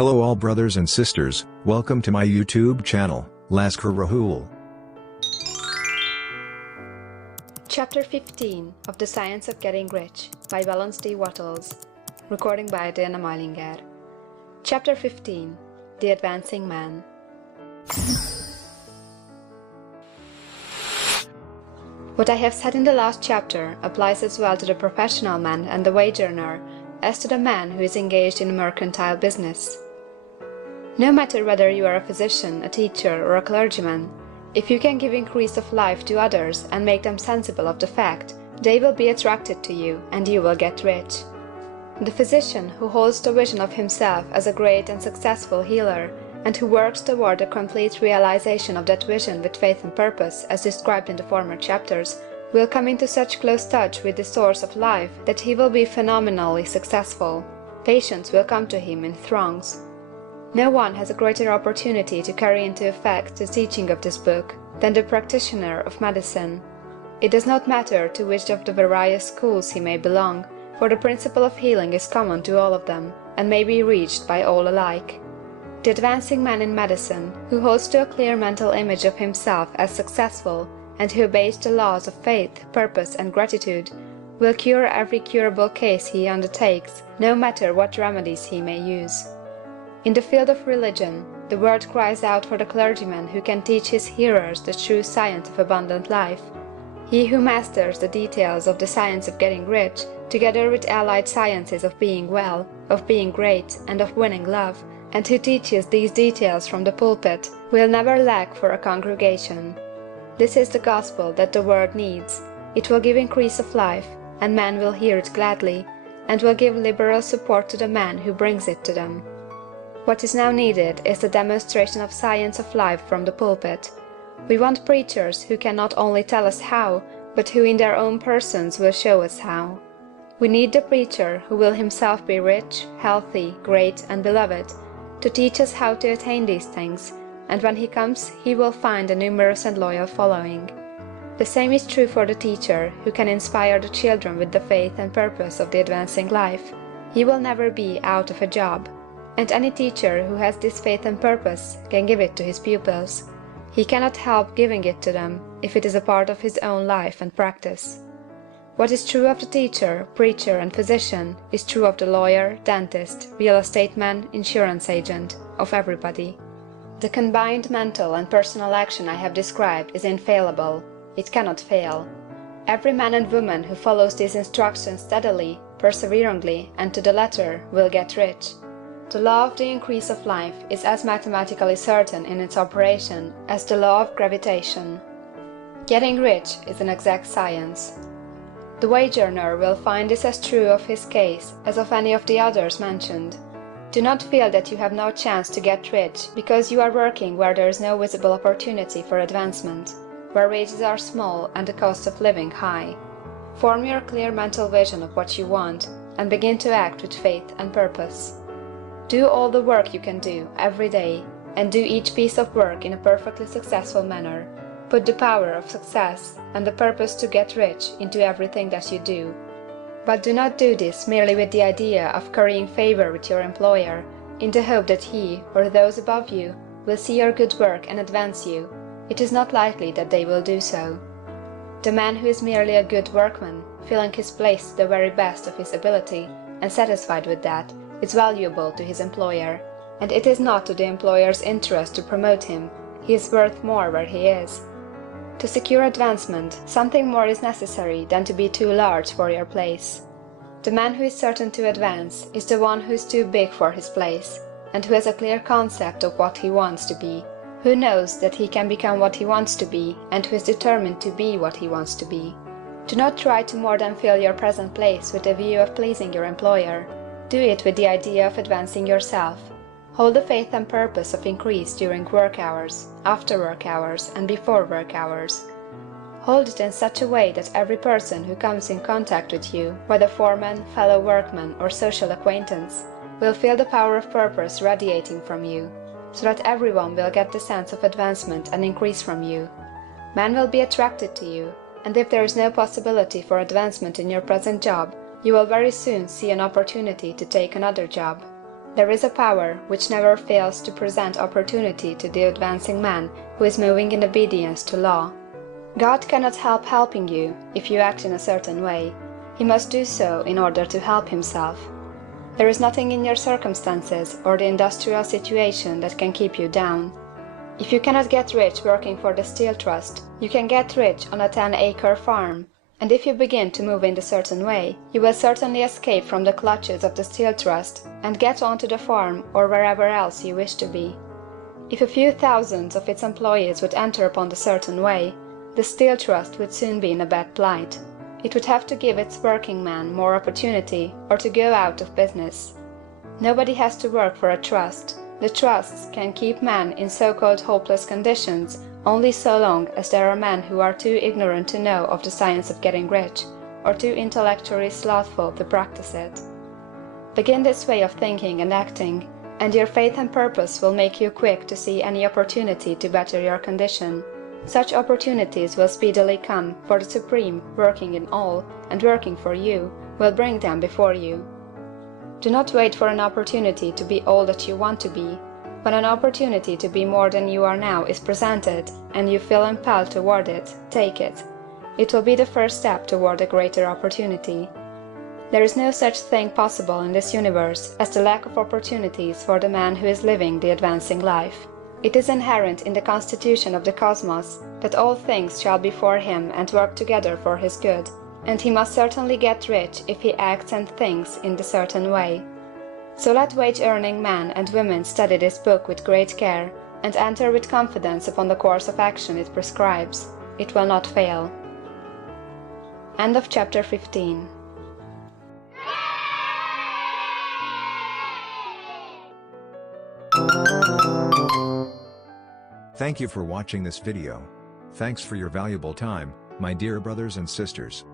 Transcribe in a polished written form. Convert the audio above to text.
Hello all brothers and sisters, welcome to my YouTube channel, Lascar Raghul. Chapter 15 of The Science of Getting Rich by Wallace D. Wattles. Recording by Majlinger. Chapter 15 The Advancing Man. What I have said in the last chapter applies as well to the professional man and the wage earner as to the man who is engaged in mercantile business. No matter whether you are a physician, a teacher, or a clergyman, if you can give increase of life to others and make them sensible of the fact, they will be attracted to you and you will get rich. The physician who holds the vision of himself as a great and successful healer, and who works toward the complete realization of that vision with faith and purpose, as described in the former chapters, will come into such close touch with the source of life that he will be phenomenally successful. Patients will come to him in throngs. No one has a greater opportunity to carry into effect the teaching of this book than the practitioner of medicine. It does not matter to which of the various schools he may belong, for the principle of healing is common to all of them, and may be reached by all alike. The advancing man in medicine, who holds to a clear mental image of himself as successful, and who obeys the laws of faith, purpose, and gratitude, will cure every curable case he undertakes, no matter what remedies he may use. In the field of religion, the word cries out for the clergyman who can teach his hearers the true science of abundant life. He who masters the details of the science of getting rich, together with allied sciences of being well, of being great, and of winning love, and who teaches these details from the pulpit, will never lack for a congregation. This is the gospel that the world needs. It will give increase of life, and men will hear it gladly, and will give liberal support to the man who brings it to them. What is now needed is the demonstration of science of life from the pulpit. We want preachers who can not only tell us how, but who in their own persons will show us how. We need the preacher who will himself be rich, healthy, great, and beloved, to teach us how to attain these things, and when he comes he will find a numerous and loyal following. The same is true for the teacher who can inspire the children with the faith and purpose of the advancing life. He will never be out of a job. And any teacher who has this faith and purpose can give it to his pupils. He cannot help giving it to them if it is a part of his own life and practice. What is true of the teacher, preacher, and physician is true of the lawyer, dentist, real estate man, insurance agent, of everybody. The combined mental and personal action I have described is infallible. It cannot fail. Every man and woman who follows these instructions steadily, perseveringly, and to the letter will get rich. The law of the increase of life is as mathematically certain in its operation as the law of gravitation. Getting rich is an exact science. The wage earner will find this as true of his case as of any of the others mentioned. Do not feel that you have no chance to get rich because you are working where there is no visible opportunity for advancement, where wages are small and the cost of living high. Form your clear mental vision of what you want, and begin to act with faith and purpose. Do all the work you can do, every day, and do each piece of work in a perfectly successful manner. Put the power of success and the purpose to get rich into everything that you do. But do not do this merely with the idea of currying favor with your employer, in the hope that he, or those above you, will see your good work and advance you. It is not likely that they will do so. The man who is merely a good workman, filling his place to the very best of his ability, and satisfied with that, is valuable to his employer, and it is not to the employer's interest to promote him. He is worth more where he is. To secure advancement, something more is necessary than to be too large for your place. The man who is certain to advance is the one who is too big for his place, and who has a clear concept of what he wants to be, who knows that he can become what he wants to be, and who is determined to be what he wants to be. Do not try to more than fill your present place with a view of pleasing your employer. Do it with the idea of advancing yourself. Hold the faith and purpose of increase during work hours, after work hours, and before work hours. Hold it in such a way that every person who comes in contact with you, whether foreman, fellow workman, or social acquaintance, will feel the power of purpose radiating from you, so that everyone will get the sense of advancement and increase from you. Men will be attracted to you, and if there is no possibility for advancement in your present job, you will very soon see an opportunity to take another job. There is a power which never fails to present opportunity to the advancing man who is moving in obedience to law. God cannot help helping you if you act in a certain way. He must do so in order to help himself. There is nothing in your circumstances or the industrial situation that can keep you down. If you cannot get rich working for the Steel Trust, you can get rich on a 10-acre farm, and if you begin to move in a certain way, you will certainly escape from the clutches of the Steel Trust and get on to the farm or wherever else you wish to be. If a few thousands of its employees would enter upon the certain way, the Steel Trust would soon be in a bad plight. It would have to give its working men more opportunity or to go out of business. Nobody has to work for a trust. The trusts can keep men in so-called hopeless conditions only so long as there are men who are too ignorant to know of the science of getting rich, or too intellectually slothful to practice it. Begin this way of thinking and acting, and your faith and purpose will make you quick to see any opportunity to better your condition. Such opportunities will speedily come, for the Supreme, working in all, and working for you, will bring them before you. Do not wait for an opportunity to be all that you want to be. When an opportunity to be more than you are now is presented, and you feel impelled toward it, take it. It will be the first step toward a greater opportunity. There is no such thing possible in this universe as the lack of opportunities for the man who is living the advancing life. It is inherent in the constitution of the cosmos that all things shall be for him and work together for his good, and he must certainly get rich if he acts and thinks in the certain way. So let wage-earning men and women study this book with great care, and enter with confidence upon the course of action it prescribes. It will not fail. End of chapter 15. Thank you for watching this video. Thanks for your valuable time, my dear brothers and sisters.